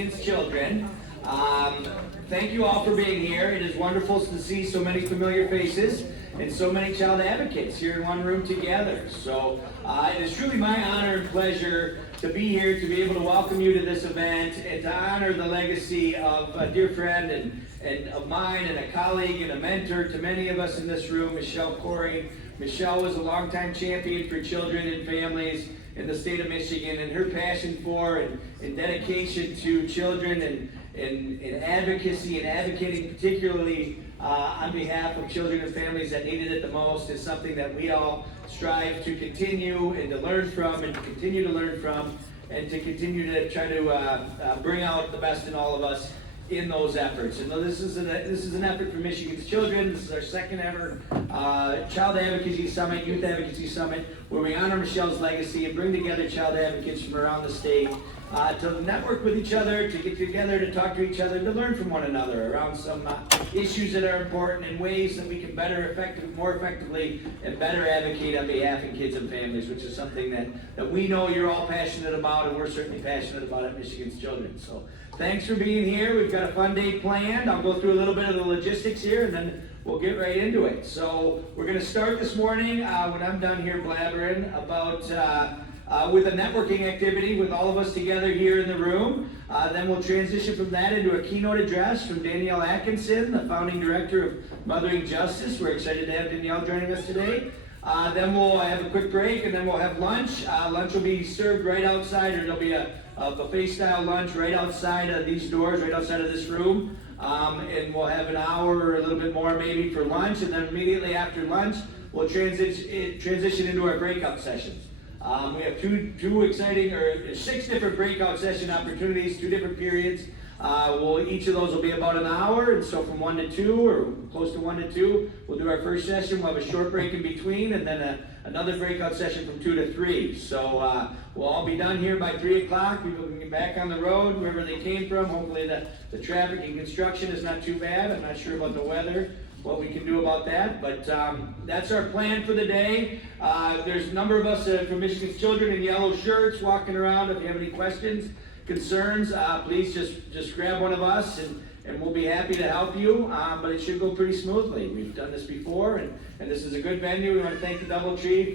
Michigan's children. Thank you all for being here. It is wonderful to see so many familiar faces and so many child advocates here in one room together. So it is truly my honor and pleasure to be here, to be able to welcome you to this event and to honor the legacy of a dear friend and of mine and a colleague and a mentor to many of us in this room, Michelle Corey. Michelle was a longtime champion for children and families in the state of Michigan, and her passion for and dedication to children and advocacy and advocating particularly on behalf of children and families that needed it the most is something that we all strive to continue and to learn from and to continue to learn from and to continue to try to bring out the best in all of us in those efforts. And this is an effort for Michigan's children. This is our second ever Child Advocacy Summit, Youth Advocacy Summit, where we honor Michelle's legacy and bring together child advocates from around the state to network with each other, to get together, to talk to each other, to learn from one another around some issues that are important and ways that we can more effectively and better advocate on behalf of kids and families, which is something that we know you're all passionate about, and we're certainly passionate about at Michigan's Children. So thanks for being here. We've got a fun day planned. I'll go through a little bit of the logistics here, and then we'll get right into it. So we're going to start this morning when I'm done here blabbering about with a networking activity with all of us together here in the room. Then we'll transition from that into a keynote address from Danielle Atkinson, the founding director of Mothering Justice. We're excited to have Danielle joining us today. Then we'll have a quick break, and then we'll have lunch. Lunch will be served right outside, or there'll be a buffet-style lunch right outside of these doors, right outside of this room. And we'll have an hour or a little bit more maybe for lunch, and then immediately after lunch, we'll transition into our breakout sessions. We have two exciting, or 6 different breakout session opportunities, 2 different periods. Each of those will be about an hour, and so from 1 to 2, or close to 1 to 2, we'll do our first session. We'll have a short break in between, and then another breakout session from 2 to 3. So we'll all be done here by 3 o'clock. People can get back on the road, wherever they came from. Hopefully the traffic and construction is not too bad. I'm not sure about the weather, what we can do about that, but that's our plan for the day. There's a number of us from Michigan's Children in yellow shirts walking around. If you have any questions, concerns, please just grab one of us and we'll be happy to help you, but it should go pretty smoothly. We've done this before, and this is a good venue. We want to thank the DoubleTree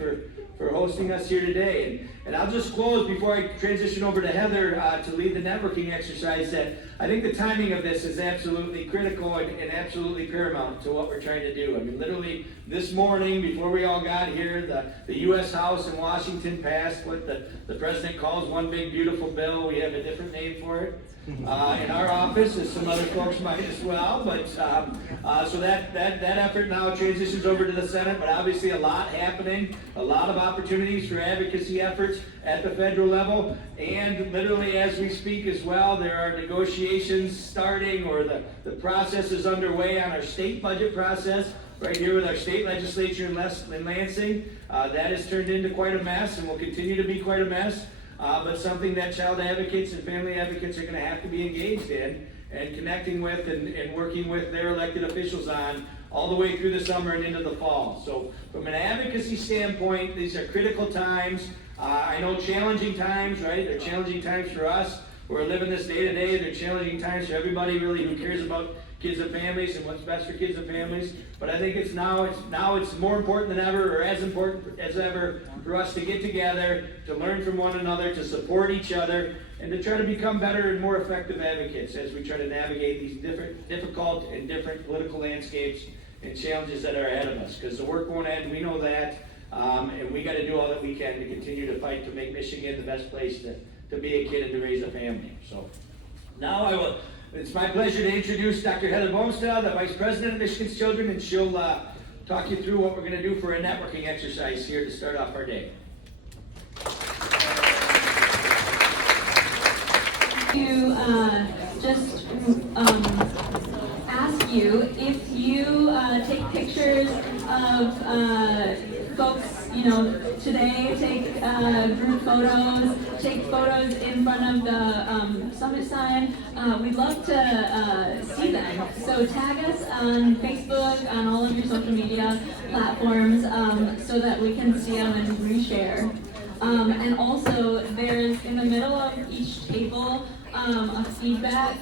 for hosting us here today. And I'll just close before I transition over to Heather to lead the networking exercise, that I think the timing of this is absolutely critical and absolutely paramount to what we're trying to do. I mean, literally this morning, before we all got here, the U.S. House in Washington passed what the president calls one big beautiful bill. We have a different name for it in our office, as some other folks might as well. But so that effort now transitions over to the Senate, but obviously a lot happening, a lot of opportunities for advocacy efforts at the federal level, and literally as we speak as well, there are negotiations starting, or the process is underway on our state budget process right here with our state legislature in Lansing. That has turned into quite a mess and will continue to be quite a mess, but something that child advocates and family advocates are going to have to be engaged in and connecting with and working with their elected officials on all the way through the summer and into the fall. So from an advocacy standpoint, these are critical times. I know challenging times, right? They're challenging times for us. We're living this day to day. They're challenging times for everybody really who cares about kids and families and what's best for kids and families. But I think it's more important than ever, or as important as ever, for us to get together, to learn from one another, to support each other, and to try to become better and more effective advocates as we try to navigate these difficult and different political landscapes and challenges that are ahead of us. Because the work won't end, we know that, and we got to do all that we can to continue to fight to make Michigan the best place to be a kid and to raise a family. So now it's my pleasure to introduce Dr. Heather Boumstel, the Vice President of Michigan's Children, and she'll talk you through what we're going to do for a networking exercise here to start off our day. Just ask you if you take pictures of folks, today, take group photos, take photos in front of the summit sign. We'd love to see them. So tag us on Facebook, on all of your social media platforms, so that we can see them and reshare. And also, there's in the middle of each table a feedback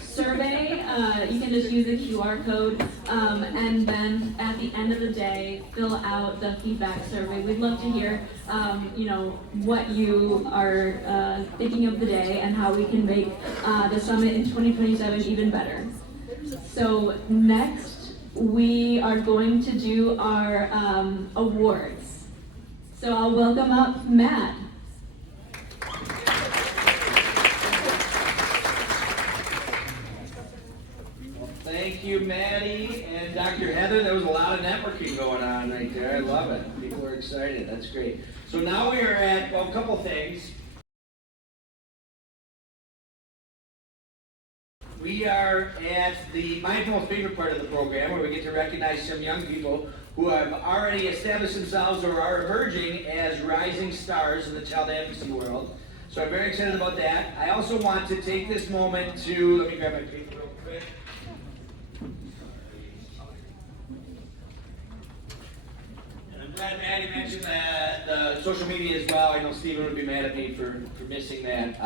survey. You can just use a QR code, and then at the end of the day, fill out the feedback survey. We'd love to hear, what you are thinking of the day and how we can make the summit in 2027 even better. So next, we are going to do our awards. So I'll welcome up Matt. Thank you, Maddie and Dr. Heather. There was a lot of networking going on right there. I love it. People are excited. That's great. So now we are at, a couple things. We are at my most favorite part of the program, where we get to recognize some young people who have already established themselves or are emerging as rising stars in the child advocacy world. So I'm very excited about that. I also want to take this moment to, let me grab my paper real quick. I'm glad Maddie mentioned the social media as well. I know Stephen would be mad at me for missing that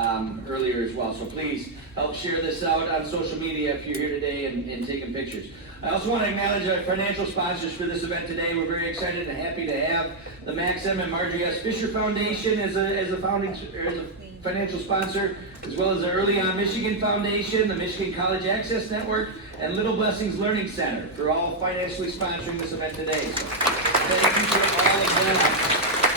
earlier as well. So please help share this out on social media if you're here today and taking pictures. I also want to acknowledge our financial sponsors for this event today. We're very excited and happy to have the Max M. and Marjorie S. Fisher Foundation as a financial sponsor, as well as the Early On Michigan Foundation, the Michigan College Access Network, and Little Blessings Learning Center for all financially sponsoring this event today. So thank you to all of them.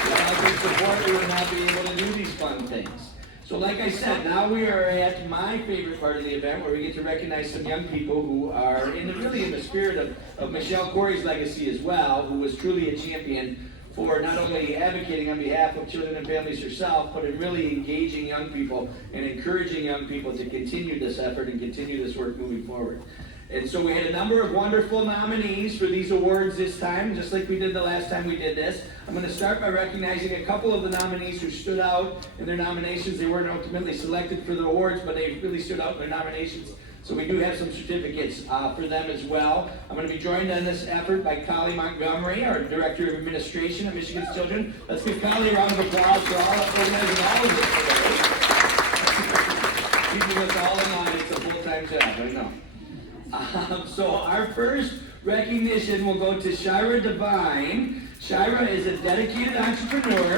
Without their support, we would not be able to do these fun things. So like I said, now we are at my favorite part of the event, where we get to recognize some young people who are really in the spirit of Michelle Corey's legacy as well, who was truly a champion for not only advocating on behalf of children and families herself, but in really engaging young people and encouraging young people to continue this effort and continue this work moving forward. And so we had a number of wonderful nominees for these awards this time, just like we did the last time we did this. I'm going to start by recognizing a couple of the nominees who stood out in their nominations. They weren't ultimately selected for the awards, but they really stood out in their nominations. So we do have some certificates for them as well. I'm going to be joined on this effort by Collie Montgomery, our Director of Administration at Michigan's Children. Let's give Collie a round of applause for all organizing all of this today. Keeping us all in line. It's a full-time job, I know. So our first recognition will go to Shira Devine. Shira is a dedicated entrepreneur.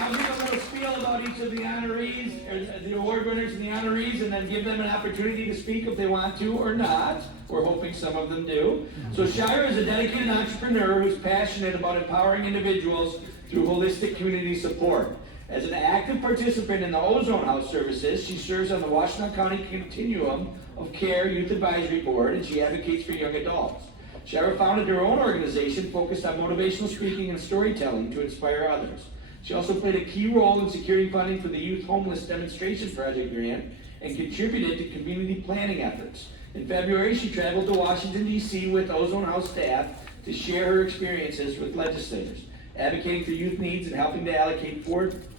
I'll give a little spiel about each of the honorees, or the award winners and the honorees, and then give them an opportunity to speak if they want to or not. We're hoping some of them do. So Shira is a dedicated entrepreneur who's passionate about empowering individuals through holistic community support. As an active participant in the Ozone House services, she serves on the Washtenaw County Continuum of Care Youth Advisory Board, and she advocates for young adults. Shira founded her own organization focused on motivational speaking and storytelling to inspire others. She also played a key role in securing funding for the Youth Homeless Demonstration Project grant and contributed to community planning efforts. In February, she traveled to Washington, D.C. with Ozone House staff to share her experiences with legislators, advocating for youth needs and helping to allocate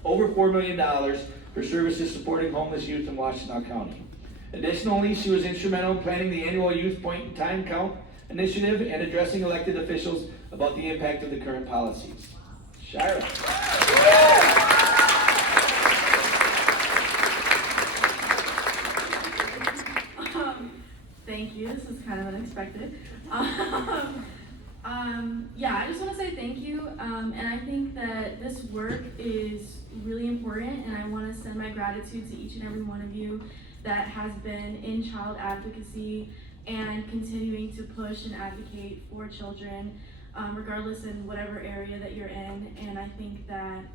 over $4 million for services supporting homeless youth in Washtenaw County. Additionally, she was instrumental in planning the annual Youth Point in Time Count initiative and addressing elected officials about the impact of the current policies. Shira. Thank you. This is kind of unexpected. I just want to say thank you, and I think that this work is really important, and I want to send my gratitude to each and every one of you that has been in child advocacy and continuing to push and advocate for children, regardless in whatever area that you're in. And I think that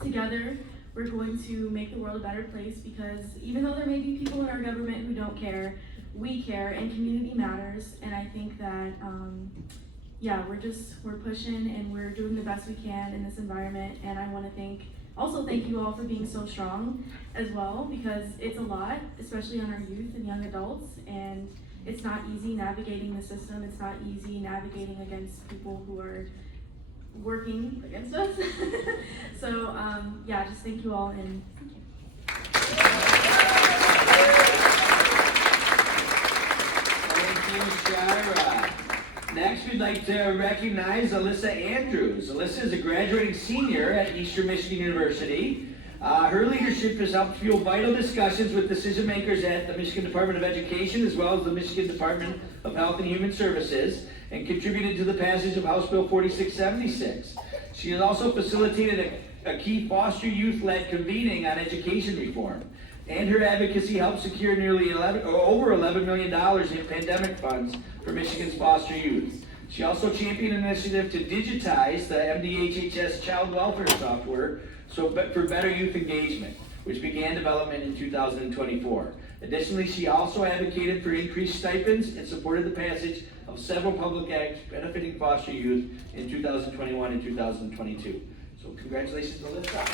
together we're going to make the world a better place, because even though there may be people in our government who don't care, we care, and community matters. And I think that we're pushing and we're doing the best we can in this environment. And I want to thank you all for being so strong as well, because it's a lot, especially on our youth and young adults, and it's not easy navigating the system. It's not easy navigating against people who are working against us. So just thank you all, and thank you. Thank you, Shira. Next, we'd like to recognize Alyssa Andrews. Alyssa is a graduating senior at Eastern Michigan University. Her leadership has helped fuel vital discussions with decision makers at the Michigan Department of Education as well as the Michigan Department of Health and Human Services and contributed to the passage of House Bill 4676. She has also facilitated a key foster youth-led convening on education reform, and her advocacy helped secure nearly over $11 million in pandemic funds for Michigan's foster youth. She also championed an initiative to digitize the MDHHS child welfare software for better youth engagement, which began development in 2024. Additionally, she also advocated for increased stipends and supported the passage of several public acts benefiting foster youth in 2021 and 2022. So congratulations, Alyssa.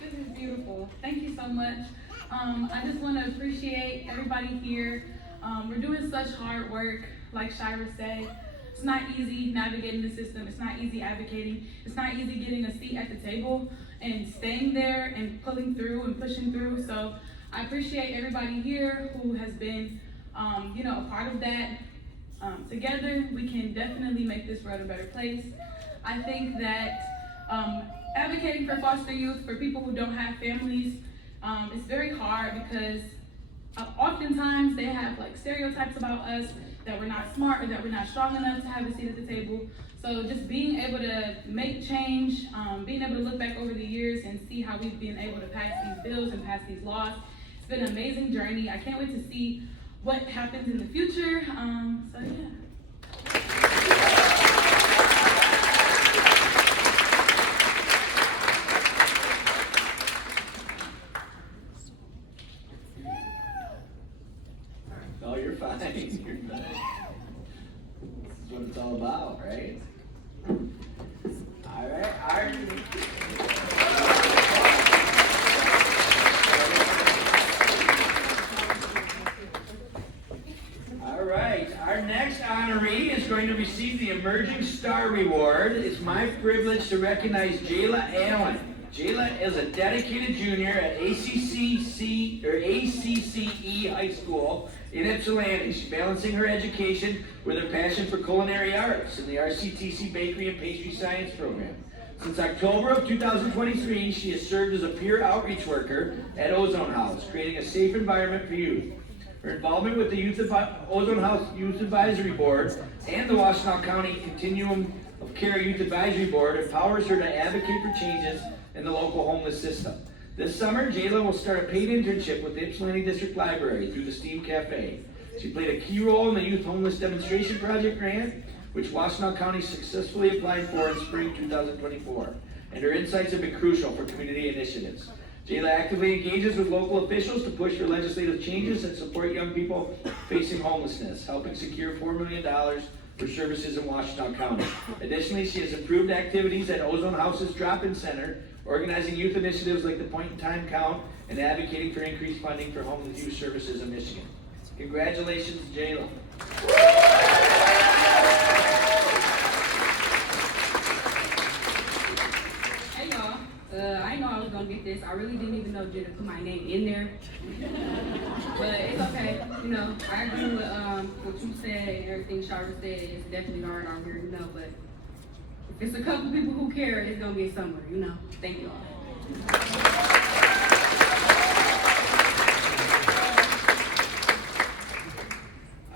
This is beautiful. Thank you so much. I just want to appreciate everybody here. We're doing such hard work, like Shira said. It's not easy navigating the system. It's not easy advocating. It's not easy getting a seat at the table and staying there and pulling through and pushing through. So I appreciate everybody here who has been, a part of that. Together, we can definitely make this world a better place. I think that advocating for foster youth, for people who don't have families, is very hard because oftentimes they have like stereotypes about us that we're not smart or that we're not strong enough to have a seat at the table. So just being able to make change, being able to look back over the years and see how we've been able to pass these bills and pass these laws, it's been an amazing journey. I can't wait to see what happens in the future. So yeah. Oh, you're fine. You're fine. This is what it's all about, right? All right. Our next honoree is going to receive the Emerging Star Award. It's my privilege to recognize Jayla Allen. Jayla is a dedicated junior at ACCE High School in Ypsilanti. She's balancing her education with her passion for culinary arts in the RCTC Bakery and Pastry Science program. Since October of 2023, she has served as a peer outreach worker at Ozone House, creating a safe environment for youth. Her involvement with the Ozone House Youth Advisory Board and the Washtenaw County Continuum of Care Youth Advisory Board empowers her to advocate for changes in the local homeless system. This summer, Jayla will start a paid internship with the Ypsilanti District Library through the STEAM Cafe. She played a key role in the Youth Homeless Demonstration Project grant, which Washtenaw County successfully applied for in spring 2024, and her insights have been crucial for community initiatives. Jayla actively engages with local officials to push for legislative changes that support young people facing homelessness, helping secure $4 million for services in Washtenaw County. Additionally, she has improved activities at Ozone House's drop-in center, organizing youth initiatives like the point-in-time count, and advocating for increased funding for homeless youth services in Michigan. Congratulations, Jayla. Hey y'all, I didn't know I was gonna get this. I really didn't even know Jenna put my name in there. But it's okay, I agree with what you said and everything Shara said. It's definitely hard out here, but if it's a couple people who care, it's gonna get somewhere, Thank you all.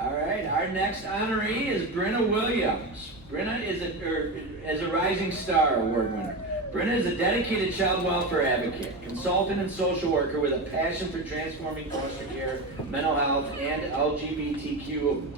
All right, our next honoree is Brenna Williams. Brenna is a Rising Star Award winner. Brenna is a dedicated child welfare advocate, consultant, and social worker with a passion for transforming foster care, mental health, and LGBTQ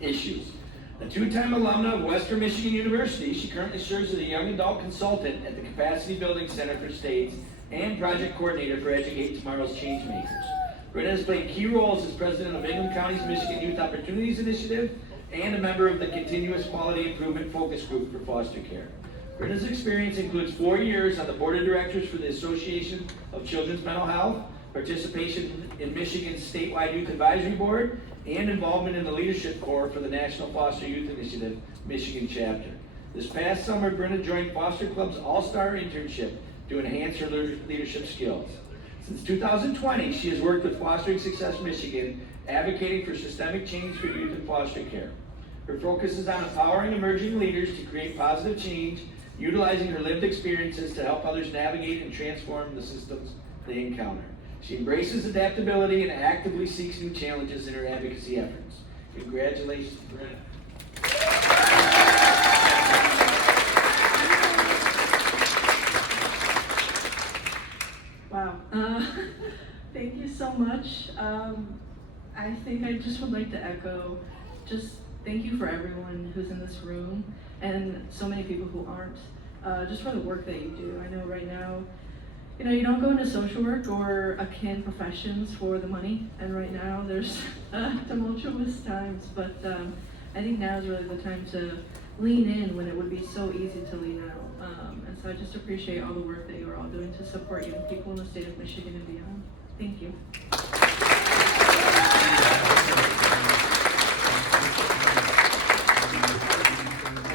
issues. A two-time alumna of Western Michigan University, she currently serves as a young adult consultant at the Capacity Building Center for States and project coordinator for Educate Tomorrow's Changemakers. Brenna has played key roles as president of Ingham County's Michigan Youth Opportunities Initiative and a member of the Continuous Quality Improvement Focus Group for Foster Care. Brenna's experience includes 4 years on the board of directors for the Association of Children's Mental Health, participation in Michigan's statewide youth advisory board, and involvement in the leadership corps for the National Foster Youth Initiative Michigan chapter. This past summer, Brenna joined Foster Club's All-Star Internship to enhance her leadership skills. Since 2020, she has worked with Fostering Success Michigan, advocating for systemic change for youth in foster care. Her focus is on empowering emerging leaders to create positive change, utilizing her lived experiences to help others navigate and transform the systems they encounter. She embraces adaptability and actively seeks new challenges in her advocacy efforts. Congratulations, Brenda. Wow. Thank you so much. I think I just would like to echo just thank you for everyone who's in this room and so many people who aren't, just for the work that you do. I know right now, you don't go into social work or akin professions for the money, and right now there's tumultuous times, but I think now is really the time to lean in when it would be so easy to lean out. And so I just appreciate all the work that you're all doing to support young people in the state of Michigan and beyond. Thank you.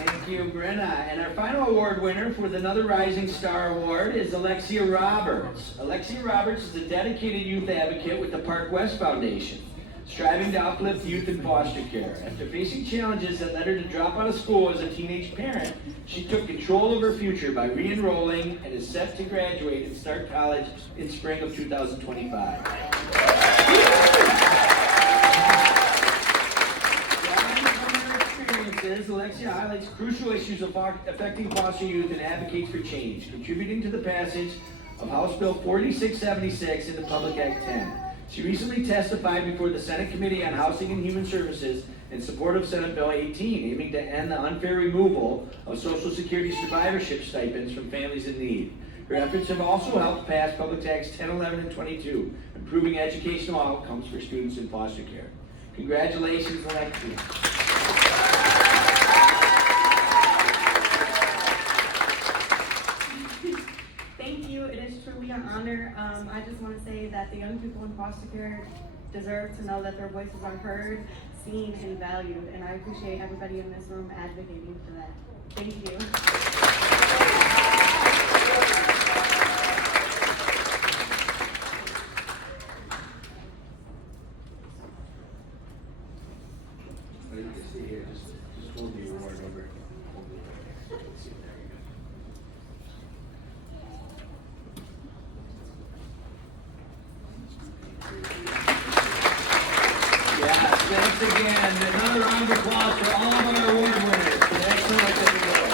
Thank you, Brenna. And our final award winner for the Another Rising Star Award is Alexia Roberts. Alexia Roberts is a dedicated youth advocate with the Park West Foundation, striving to uplift youth in foster care. After facing challenges that led her to drop out of school as a teenage parent, she took control of her future by re-enrolling and is set to graduate and start college in spring of 2025. Alexia highlights crucial issues affecting foster youth and advocates for change, contributing to the passage of House Bill 4676 into Public Act 10. She recently testified before the Senate Committee on Housing and Human Services in support of Senate Bill 18, aiming to end the unfair removal of Social Security survivorship stipends from families in need. Her efforts have also helped pass Public Acts 10, 11, and 22, improving educational outcomes for students in foster care. Congratulations, Alexia. Thank you. It is truly an honor. I just want to say that the young people in foster care deserve to know that their voices are heard, seen, and valued. And I appreciate everybody in this room advocating for that. Thank you. Just hold the award over. Yes, thanks again. Another round of applause for all of our award winners. Excellent work at the door.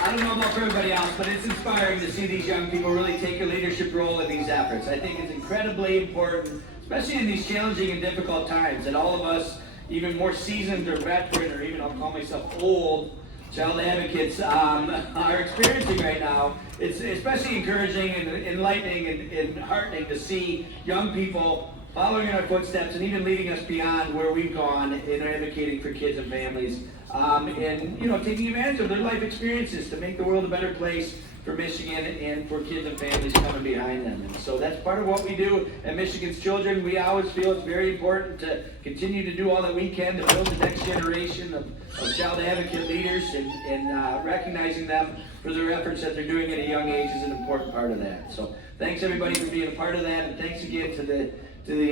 I don't know about for everybody else, but it's inspiring to see these young people really take a leadership role in these efforts. I think it's incredibly important, especially in these challenging and difficult times, that all of us, even more seasoned or veteran, or even I'll call myself old, child advocates, are experiencing right now. It's especially encouraging and enlightening and heartening to see young people following in our footsteps and even leading us beyond where we've gone in advocating for kids and families. And taking advantage of their life experiences to make the world a better place for Michigan and for kids and families coming behind them. And so that's part of what we do at Michigan's Children. We always feel it's very important to continue to do all that we can to build the next generation of child advocate leaders, and recognizing them for their efforts that they're doing at a young age is an important part of that. So thanks everybody for being a part of that, and thanks again to the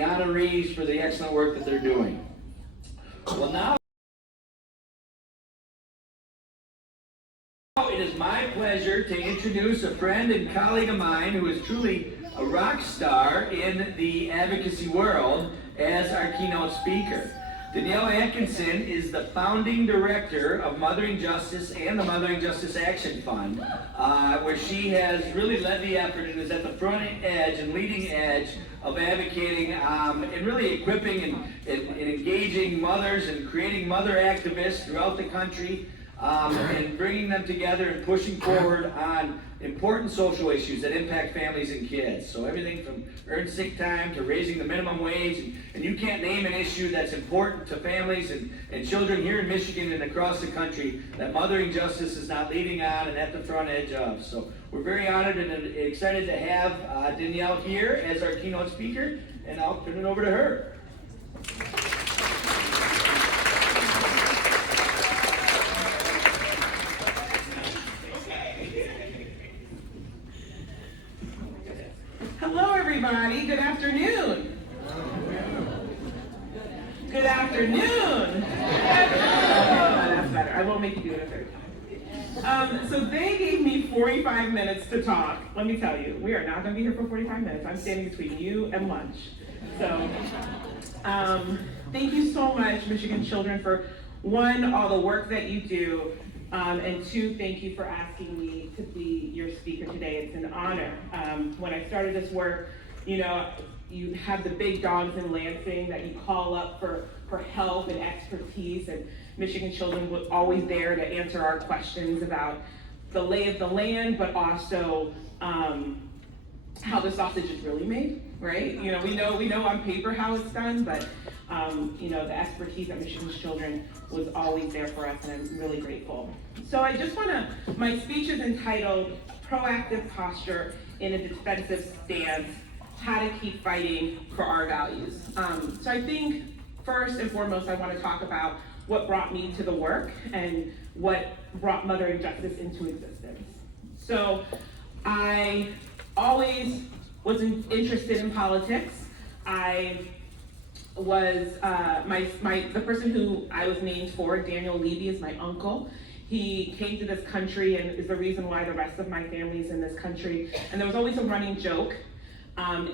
honorees for the excellent work that they're doing. Well, now it is my pleasure to introduce a friend and colleague of mine who is truly a rock star in the advocacy world as our keynote speaker. Danielle Atkinson is the founding director of Mothering Justice and the Mothering Justice Action Fund, where she has really led the effort and is at the front edge and leading edge of advocating and really equipping and engaging mothers and creating mother activists throughout the country and bringing them together and pushing forward on important social issues that impact families and kids. So everything from earned sick time to raising the minimum wage, and you can't name an issue that's important to families and children here in Michigan and across the country that Mothering Justice is not leading on and at the front edge of. So we're very honored and excited to have Danielle here as our keynote speaker, and I'll turn it over to her. Hello, everybody. Good afternoon. Good afternoon. That's better. I won't make you do it a third time. So they gave me 45 minutes to talk. Let me tell you, we are not going to be here for 45 minutes. I'm standing between you and lunch. So thank you so much, Michigan Children, for one, all the work that you do, and two, thank you for asking me to be your speaker today. It's an honor. When I started this work, you know, you have the big dogs in Lansing that you call up for help and expertise, and Michigan Children was always there to answer our questions about the lay of the land, but also how the sausage is really made, right? You know, we know on paper how it's done, but you know, the expertise at Michigan's Children was always there for us, and I'm really grateful. So I just my speech is entitled Proactive Posture in a Defensive Stance, How to Keep Fighting for Our Values. So I think first and foremost, I want to talk about what brought me to the work and what brought Mothering Justice into existence. So I always was interested in politics. I was, the person who I was named for, Daniel Levy, is my uncle. He came to this country and is the reason why the rest of my family is in this country. And there was always a running joke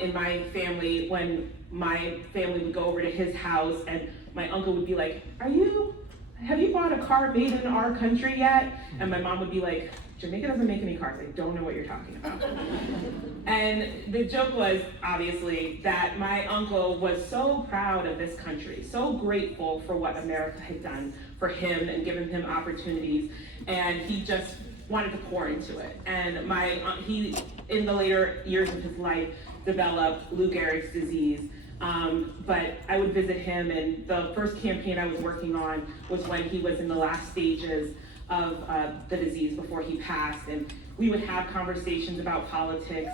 in my family when my family would go over to his house and my uncle would be like, have you bought a car made in our country yet? And my mom would be like, Jamaica doesn't make any cars, I don't know what you're talking about. And the joke was, obviously, that my uncle was so proud of this country, so grateful for what America had done for him and given him opportunities, and he just wanted to pour into it. And he, in the later years of his life, developed Lou Gehrig's disease. But I would visit him, and the first campaign I was working on was when he was in the last stages of the disease before he passed, and we would have conversations about politics,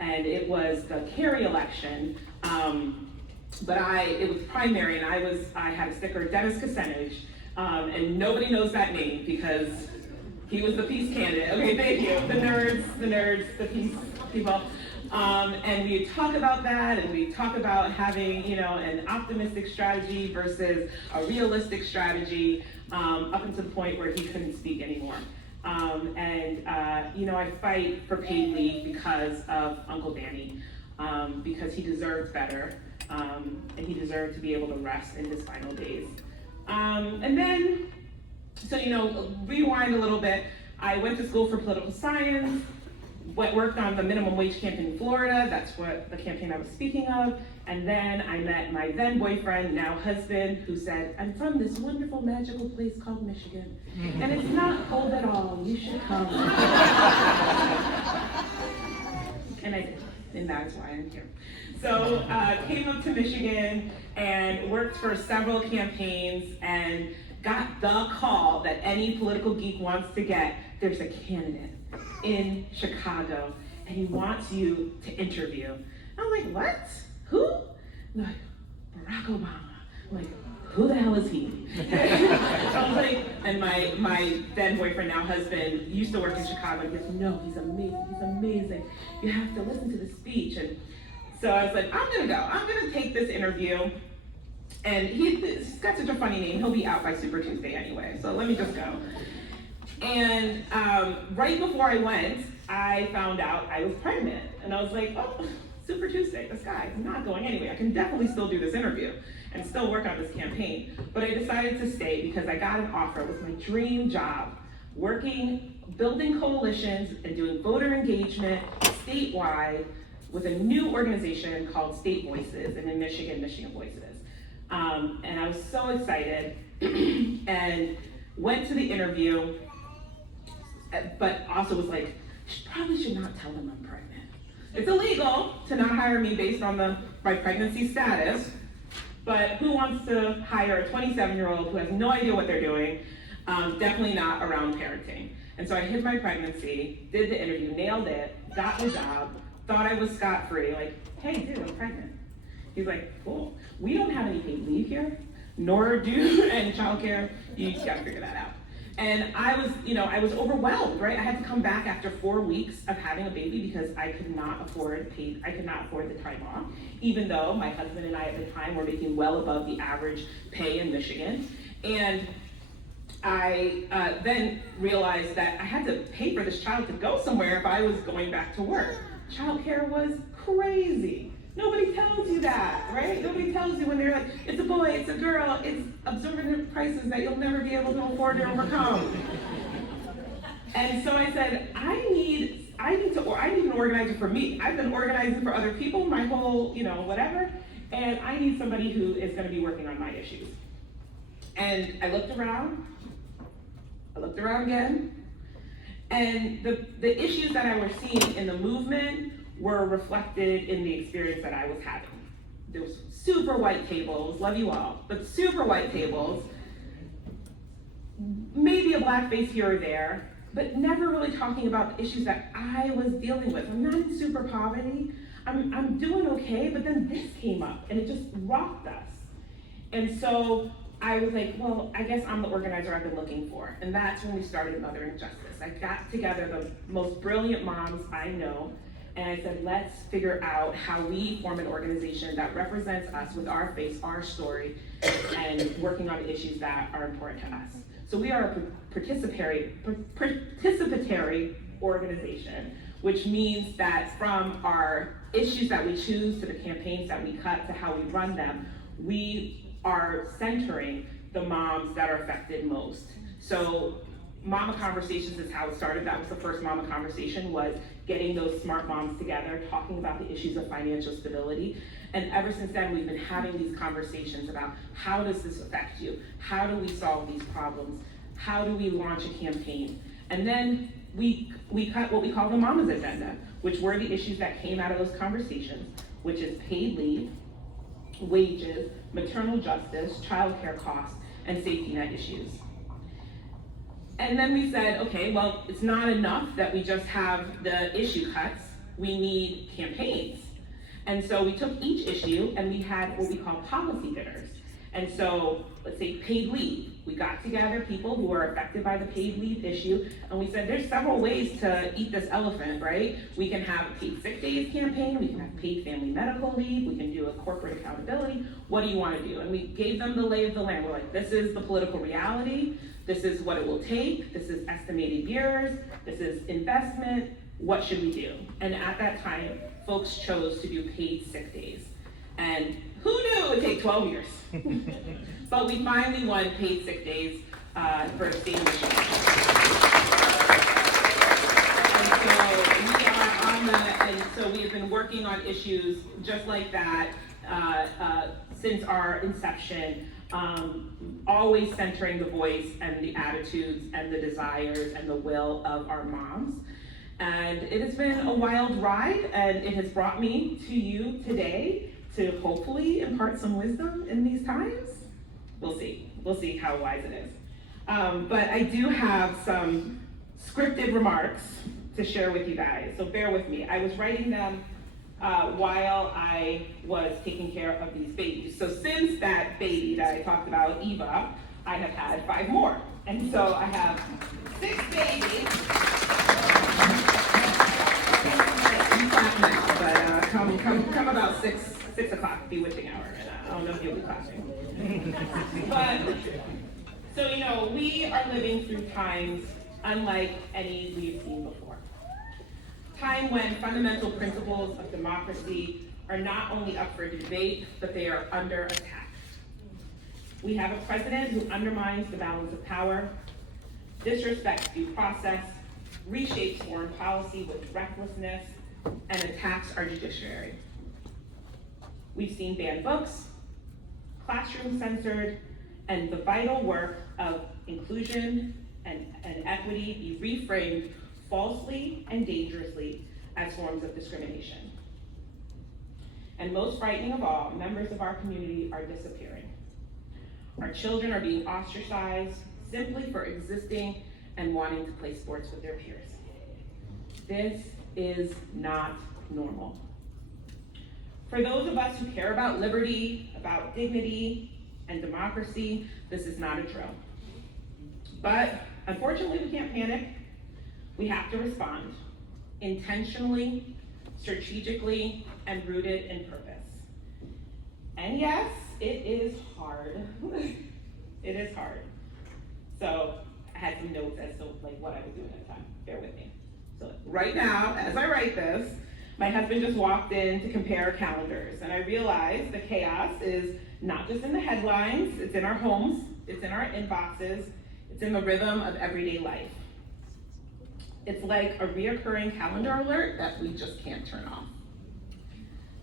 and it was the Kerry election, but it was primary, and I had a sticker, Dennis Kucinich, and nobody knows that name because he was the peace candidate. Okay, thank you. The nerds, the peace people. And we talk about that, and we talk about having, you know, an optimistic strategy versus a realistic strategy, up until the point where he couldn't speak anymore. You know, I fight for paid leave because of Uncle Danny, because he deserved better, and he deserved to be able to rest in his final days. And then, so, you know, rewind a little bit, I went to school for political science, worked on the minimum wage campaign in Florida, that's what the campaign I was speaking of, and then I met my then boyfriend, now husband, who said, I'm from this wonderful magical place called Michigan, and it's not cold at all, you should come. And I did, and that's why I'm here. So came up to Michigan and worked for several campaigns and got the call that any political geek wants to get. There's a candidate in Chicago and he wants you to interview. I'm like, what? Who? I'm like, Barack Obama. I'm like, who the hell is he? I was like, and my then boyfriend, now husband, used to work in Chicago. He goes, no, he's amazing. You have to listen to the speech. And so I was like, I'm gonna go. I'm gonna take this interview. And he's got such a funny name. He'll be out by Super Tuesday anyway, so let me just go. And right before I went, I found out I was pregnant. And I was like, oh, Super Tuesday, this guy is not going anyway. I can definitely still do this interview and still work on this campaign. But I decided to stay because I got an offer. It was my dream job, building coalitions and doing voter engagement statewide with a new organization called State Voices, and in Michigan, Michigan Voices. And I was so excited. And went to the interview, but also was like, probably should not tell them I'm pregnant. It's illegal to not hire me based on my pregnancy status, but who wants to hire a 27-year-old who has no idea what they're doing? Definitely not around parenting. And so I hid my pregnancy, did the interview, nailed it, got the job, thought I was scot-free, like, hey, dude, I'm pregnant. He's like, cool. We don't have any paid leave here, nor do, and childcare, you just gotta figure that out. And I was overwhelmed, right? I had to come back after 4 weeks of having a baby because I could not afford the time off, even though my husband and I at the time were making well above the average pay in Michigan. And I then realized that I had to pay for this child to go somewhere if I was going back to work. Childcare was crazy. Nobody tells you that, right? Nobody tells you when they're like, it's a boy, it's a girl, it's absorbent prices that you'll never be able to afford to overcome. And so I said, I need an organizer for me. I've been organizing for other people my whole, whatever, and I need somebody who is gonna be working on my issues. And I looked around again, and the issues that I was seeing in the movement were reflected in the experience that I was having. There was super white tables, love you all, but super white tables, maybe a black face here or there, but never really talking about the issues that I was dealing with. I'm not in super poverty, I'm doing okay, but then this came up and it just rocked us. And so I was like, well, I guess I'm the organizer I've been looking for. And that's when we started Mothering Justice. I got together the most brilliant moms I know, and I said, let's figure out how we form an organization that represents us with our face, our story, and working on issues that are important to us. So we are a participatory organization, which means that from our issues that we choose to the campaigns that we cut to how we run them, we are centering the moms that are affected most. So Mama Conversations is how it started. That was the first Mama Conversation, was getting those smart moms together, talking about the issues of financial stability. And ever since then, we've been having these conversations about how does this affect you? How do we solve these problems? How do we launch a campaign? And then we cut what we call the Mama's Agenda, which were the issues that came out of those conversations, which is paid leave, wages, maternal justice, childcare costs, and safety net issues. And then we said, okay, well, it's not enough that we just have the issue cuts, we need campaigns. And so we took each issue and we had what we call policy dinners. And so, let's say paid leave. We got together people who are affected by the paid leave issue, and we said there's several ways to eat this elephant, right? We can have a paid sick days campaign, we can have paid family medical leave, we can do a corporate accountability. What do you want to do? And we gave them the lay of the land. We're like, this is the political reality, this is what it will take, this is estimated years, this is investment, what should we do? And at that time, folks chose to do paid sick days. And who knew it would take 12 years? But we finally won paid sick days for the state of Michigan. And so we have been working on issues just like that since our inception, always centering the voice and the attitudes and the desires and the will of our moms. And it has been a wild ride, and it has brought me to you today to hopefully impart some wisdom in these times. We'll see how wise it is. But I do have some scripted remarks to share with you guys, so bear with me. I was writing them while I was taking care of these babies. So since that baby that I talked about, Eva, I have had 5 more. And so I have 6 babies. You clap now, but come about 6 o'clock, bewitching hour, and I don't know if you'll be clapping. But, so we are living through times unlike any we've seen before. Time when fundamental principles of democracy are not only up for debate, but they are under attack. We have a president who undermines the balance of power, disrespects due process, reshapes foreign policy with recklessness, and attacks our judiciary. We've seen banned books, classrooms censored, and the vital work of inclusion and equity be reframed falsely and dangerously as forms of discrimination. And most frightening of all, members of our community are disappearing. Our children are being ostracized simply for existing and wanting to play sports with their peers. This is not normal. For those of us who care about liberty, about dignity, and democracy, this is not a drill. But unfortunately, we can't panic. We have to respond intentionally, strategically, and rooted in purpose. And yes, it is hard. It is hard. So I had some notes as to what I was doing at the time. Bear with me. So right now, as I write this, my husband just walked in to compare calendars, and I realized the chaos is not just in the headlines, it's in our homes, it's in our inboxes, it's in the rhythm of everyday life. It's like a reoccurring calendar alert that we just can't turn off.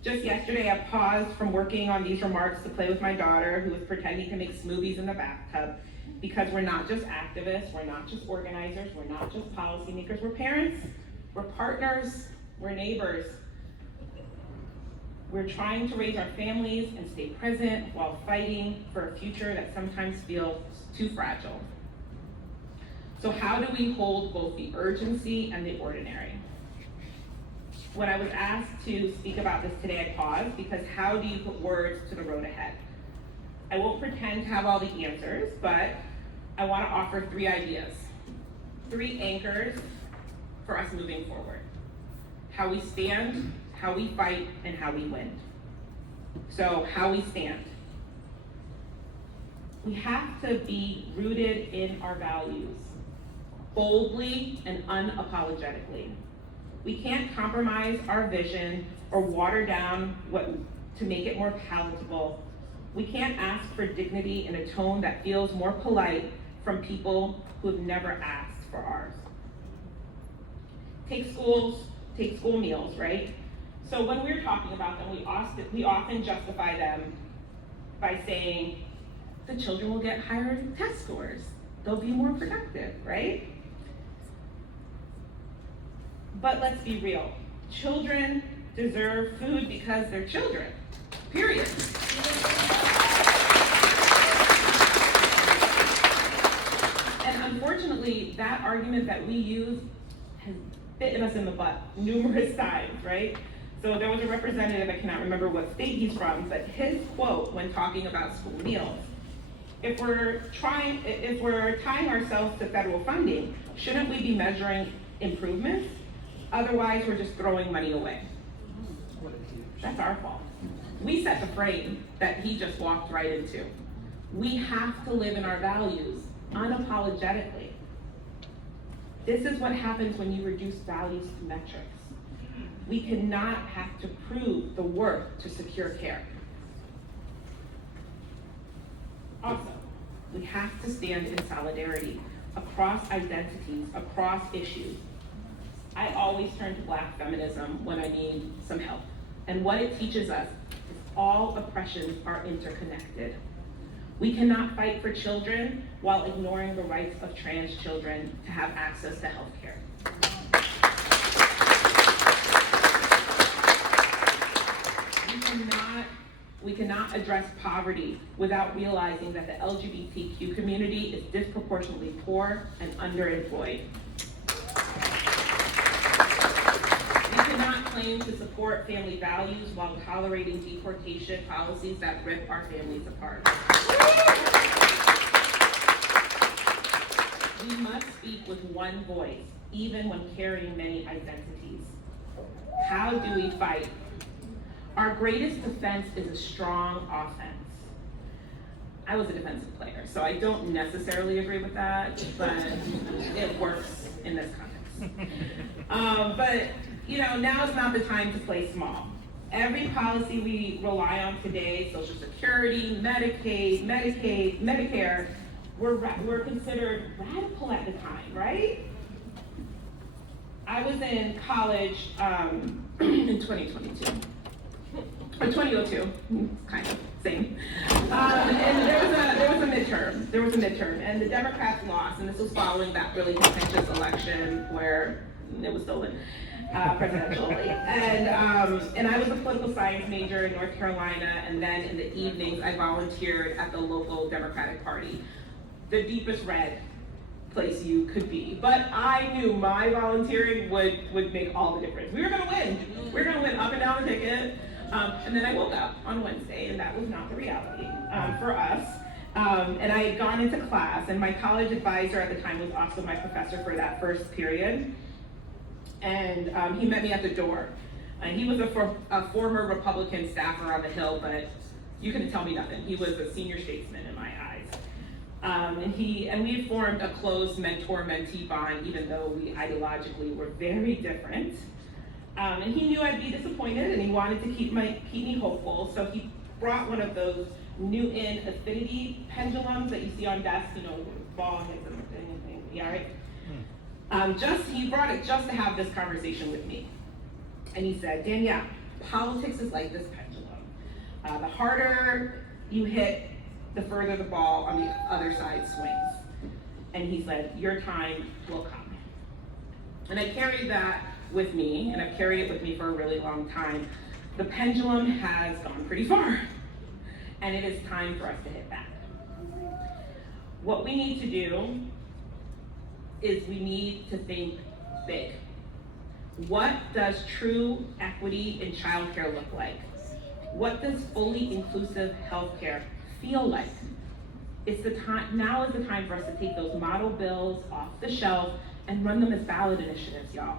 Just yesterday, I paused from working on these remarks to play with my daughter, who was pretending to make smoothies in the bathtub, because we're not just activists, we're not just organizers, we're not just policymakers, we're parents, we're partners, we're neighbors. We're trying to raise our families and stay present while fighting for a future that sometimes feels too fragile. So how do we hold both the urgency and the ordinary? When I was asked to speak about this today, I paused, because how do you put words to the road ahead? I won't pretend to have all the answers, but I want to offer 3 ideas, 3 anchors for us moving forward. How we stand, how we fight, and how we win. So how we stand. We have to be rooted in our values, boldly and unapologetically. We can't compromise our vision or water down to make it more palatable. We can't ask for dignity in a tone that feels more polite from people who have never asked for ours. Take school meals, right? So when we're talking about them, we often justify them by saying the children will get higher test scores. They'll be more productive, right? But let's be real. Children deserve food because they're children, period. And unfortunately, that argument that we use has bitten us in the butt numerous times, right? So there was a representative, I cannot remember what state he's from, but his quote when talking about school meals, if we're tying ourselves to federal funding, shouldn't we be measuring improvements? Otherwise, we're just throwing money away. That's our fault. We set the frame that he just walked right into. We have to live in our values unapologetically. This is what happens when you reduce values to metrics. We cannot have to prove the worth to secure care. Also, we have to stand in solidarity across identities, across issues. I always turn to Black feminism when I need some help. And what it teaches us is all oppressions are interconnected. We cannot fight for children while ignoring the rights of trans children to have access to health care. We cannot address poverty without realizing that the LGBTQ community is disproportionately poor and underemployed. We cannot claim to support family values while tolerating deportation policies that rip our families apart. We must speak with one voice, even when carrying many identities. How do we fight? Our greatest defense is a strong offense. I was a defensive player, so I don't necessarily agree with that, but it works in this context. But now is not the time to play small. Every policy we rely on today, Social Security, Medicaid, Medicare, were considered radical at the time, right? I was in college in 2002. Or 2002, kind of. Same. And there was a midterm, and the Democrats lost, and this was following that really contentious election where it was stolen presidentially. And I was a political science major in North Carolina, and then in the evenings I volunteered at the local Democratic Party, the deepest red place you could be. But I knew my volunteering would make all the difference. We were gonna win. We were gonna win up and down the ticket. And then I woke up on Wednesday, and that was not the reality for us. And I had gone into class, and my college advisor at the time was also my professor for that first period. And he met me at the door. And he was a former Republican staffer on the Hill, but you couldn't tell me nothing. He was a senior statesman in my eyes. And we had formed a close mentor-mentee bond, even though we ideologically were very different. And he knew I'd be disappointed, and he wanted to keep me hopeful. So he brought one of those Newton affinity pendulums that you see on desks, ball hits and thing. Yeah, right? He brought it just to have this conversation with me. And he said, Danielle, politics is like this pendulum. The harder you hit, the further the ball on the other side swings. And he said, your time will come. And I carried that with me, and I've carried it with me for a really long time. The pendulum has gone pretty far, and it is time for us to hit back. What we need to do is we need to think big. What does true equity in childcare look like? What does fully inclusive healthcare feel like? Now is the time for us to take those model bills off the shelf and run them as ballot initiatives, y'all.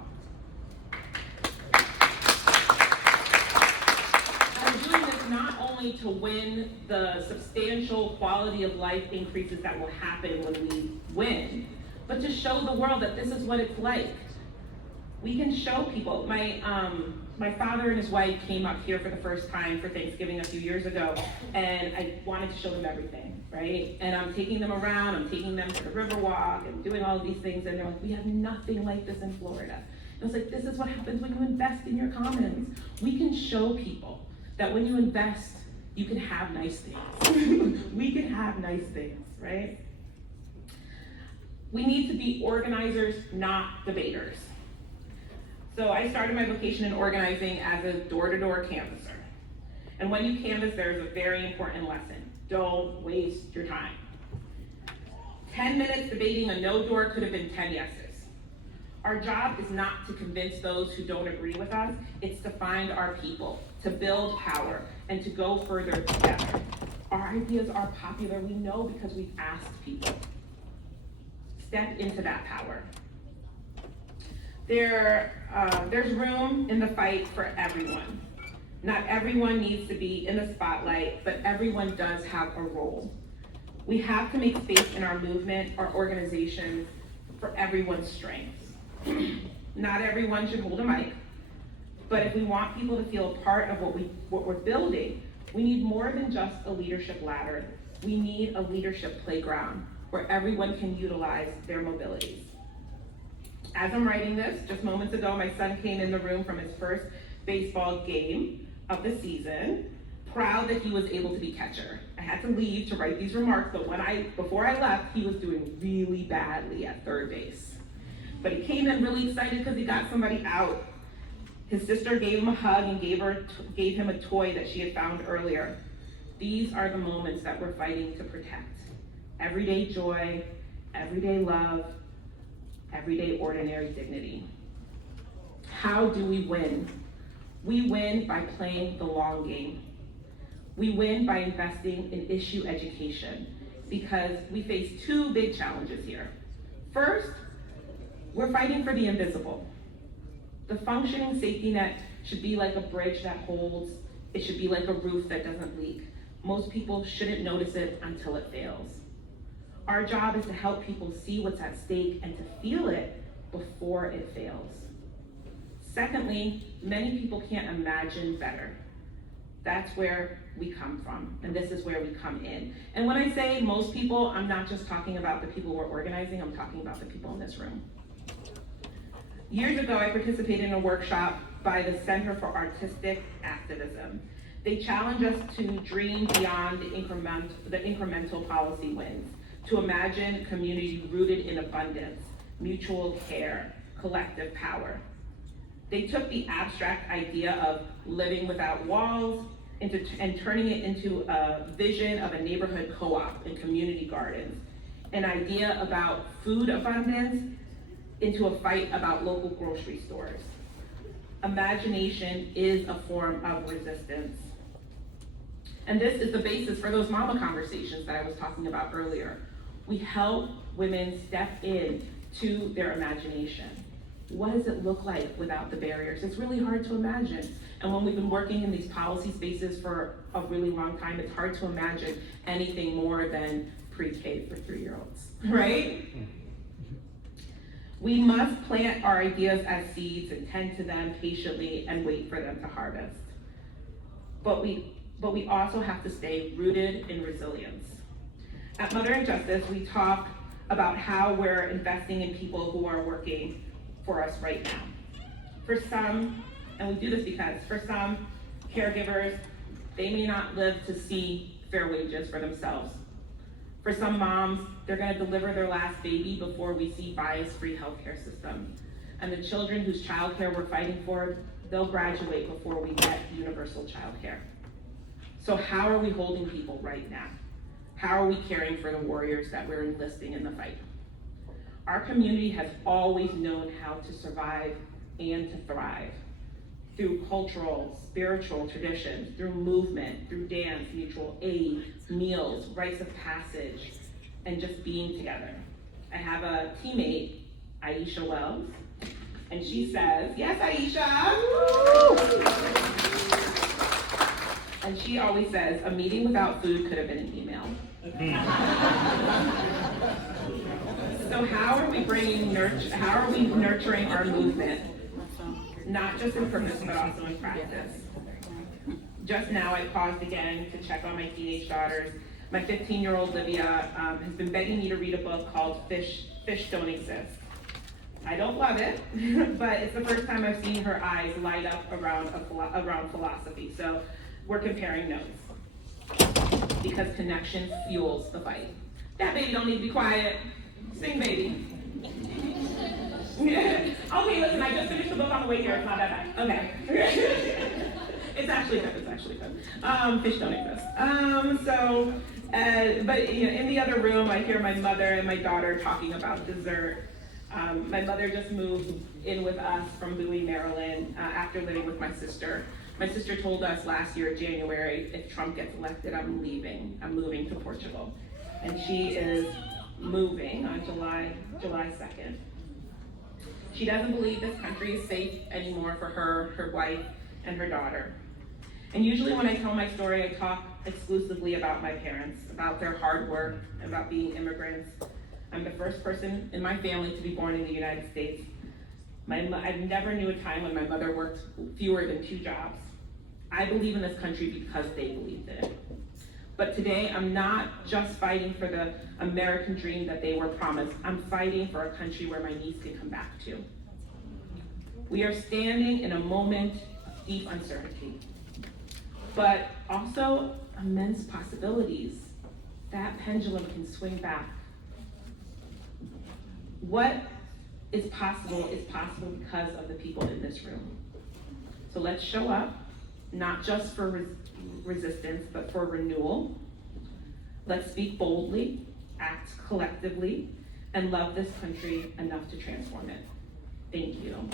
I'm doing this not only to win the substantial quality of life increases that will happen when we win, but to show the world that this is what it's like. We can show people. My father and his wife came up here for the first time for Thanksgiving a few years ago, and I wanted to show them everything, right? And I'm taking them around, I'm taking them to the Riverwalk and doing all of these things, and they're like, we have nothing like this in Florida. And I was like, this is what happens when you invest in your commons. We can show people that when you invest, you can have nice things. We can have nice things, right? We need to be organizers, not debaters. So I started my vocation in organizing as a door-to-door canvasser. And when you canvass, there's a very important lesson. Don't waste your time. 10 minutes debating a no door could have been 10 yeses. Our job is not to convince those who don't agree with us. It's to find our people, to build power, and to go further together. Our ideas are popular, we know, because we've asked people. Step into that power. There's room in the fight for everyone. Not everyone needs to be in the spotlight, but everyone does have a role. We have to make space in our movement, our organization, for everyone's strengths. Not everyone should hold a mic, but if we want people to feel a part of what we're building, we need more than just a leadership ladder. We need a leadership playground where everyone can utilize their mobilities. As I'm writing this, just moments ago, my son came in the room from his first baseball game of the season, proud that he was able to be catcher. I had to leave to write these remarks, but before I left, he was doing really badly at third base. But he came in really excited because he got somebody out. His sister gave him a hug and gave him a toy that she had found earlier. These are the moments that we're fighting to protect. Everyday joy, everyday love, everyday ordinary dignity. How do we win? We win by playing the long game. We win by investing in issue education because we face two big challenges here. First, we're fighting for the invisible. The functioning safety net should be like a bridge that holds. It should be like a roof that doesn't leak. Most people shouldn't notice it until it fails. Our job is to help people see what's at stake and to feel it before it fails. Secondly, many people can't imagine better. That's where we come from, and this is where we come in. And when I say most people, I'm not just talking about the people we're organizing, I'm talking about the people in this room. Years ago, I participated in a workshop by the Center for Artistic Activism. They challenge us to dream beyond the incremental policy wins, to imagine a community rooted in abundance, mutual care, collective power. They took the abstract idea of living without walls and turning it into a vision of a neighborhood co-op and community gardens, an idea about food abundance into a fight about local grocery stores. Imagination is a form of resistance. And this is the basis for those mama conversations that I was talking about earlier. We help women step in to their imagination. What does it look like without the barriers? It's really hard to imagine. And when we've been working in these policy spaces for a really long time, it's hard to imagine anything more than pre-K for 3-year-olds, right? We must plant our ideas as seeds and tend to them patiently and wait for them to harvest. But we also have to stay rooted in resilience. At Mother and Justice, we talk about how we're investing in people who are working for us right now. For some, and we do this because for some caregivers, they may not live to see fair wages for themselves. For some moms, they're gonna deliver their last baby before we see bias-free healthcare system. And the children whose childcare we're fighting for, they'll graduate before we get universal childcare. So how are we holding people right now? How are we caring for the warriors that we're enlisting in the fight? Our community has always known how to survive and to thrive through cultural, spiritual traditions, through movement, through dance, mutual aid, meals, rites of passage, and just being together. I have a teammate, Aisha Wells, and she says, yes, Aisha! And she always says, a meeting without food could have been an email. So how are we nurturing our movement? Not just in purpose, but also in practice. Just now, I paused again to check on my teenage daughters. My 15-year-old Livia has been begging me to read a book called Fish Don't Exist. I don't love it, but it's the first time I've seen her eyes light up around philosophy. So we're comparing notes because connection fuels the fight. That baby don't need to be quiet. Sing, baby. Okay, listen, I just finished the book on the way here. It's not that bad. Okay. It's actually good. Fish don't exist. But you know, in the other room, I hear my mother and my daughter talking about dessert. My mother just moved in with us from Bowie, Maryland, after living with my sister. My sister told us last year, January, if Trump gets elected, I'm leaving. I'm moving to Portugal. And she is moving on July 2nd. She doesn't believe this country is safe anymore for her, her wife, and her daughter. And usually when I tell my story, I talk exclusively about my parents, about their hard work, about being immigrants. I'm the first person in my family to be born in the United States. I never knew a time when my mother worked fewer than 2 jobs. I believe in this country because they believed in it. But today, I'm not just fighting for the American dream that they were promised. I'm fighting for a country where my niece can come back to. We are standing in a moment of deep uncertainty, but also immense possibilities. That pendulum can swing back. What is possible because of the people in this room. So let's show up, not just for resistance, but for renewal. Let's speak boldly, act collectively, and love this country enough to transform it. Thank you.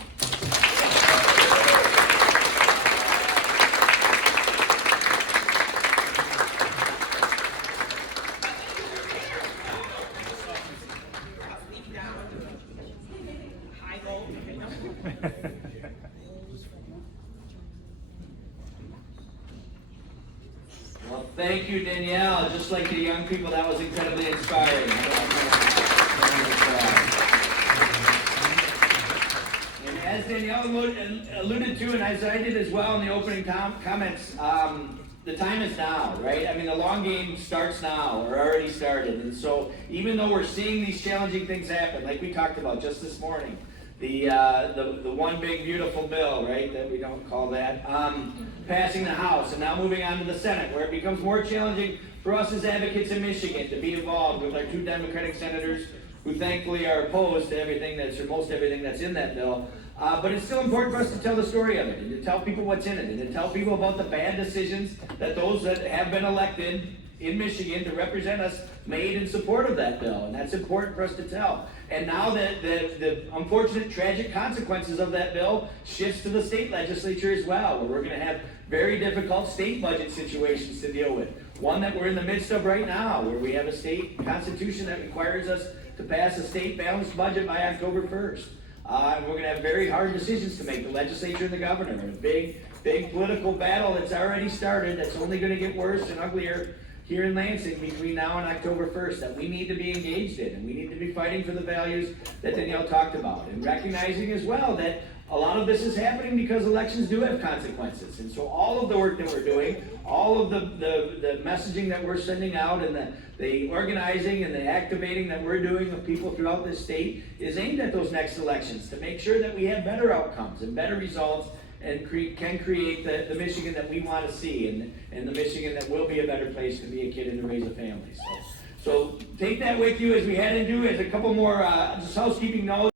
Well, thank you, Danielle. Just like the young people, that was incredibly inspiring. And as Danielle alluded to, and as I did as well in the opening comments, the time is now, right? I mean, the long game starts now, or already started. And so even though we're seeing these challenging things happen, like we talked about just this morning, the one big beautiful bill, right, that we don't call that, passing the House, and now moving on to the Senate, where it becomes more challenging for us as advocates in Michigan to be involved with our 2 Democratic senators who thankfully are opposed to everything that's, or most everything that's in that bill. But it's still important for us to tell the story of it, and to tell people what's in it, and to tell people about the bad decisions that those that have been elected in Michigan to represent us made in support of that bill, and that's important for us to tell. And now that the unfortunate tragic consequences of that bill shifts to the state legislature as well, where we're going to have very difficult state budget situations to deal with. One that we're in the midst of right now, where we have a state constitution that requires us to pass a state balanced budget by October 1st. And we're going to have very hard decisions to make, the legislature and the governor, and a big political battle that's already started, that's only going to get worse and uglier here in Lansing between now and October 1st, that we need to be engaged in, and we need to be fighting for the values that Danielle talked about, and recognizing as well that a lot of this is happening because elections do have consequences. And so all of the work that we're doing, all of the messaging that we're sending out, and the organizing and the activating that we're doing with people throughout this state is aimed at those next elections to make sure that we have better outcomes and better results, and can create the Michigan that we want to see, and the Michigan that will be a better place to be a kid and to raise a family. So take that with you as we head into as a couple more just housekeeping notes.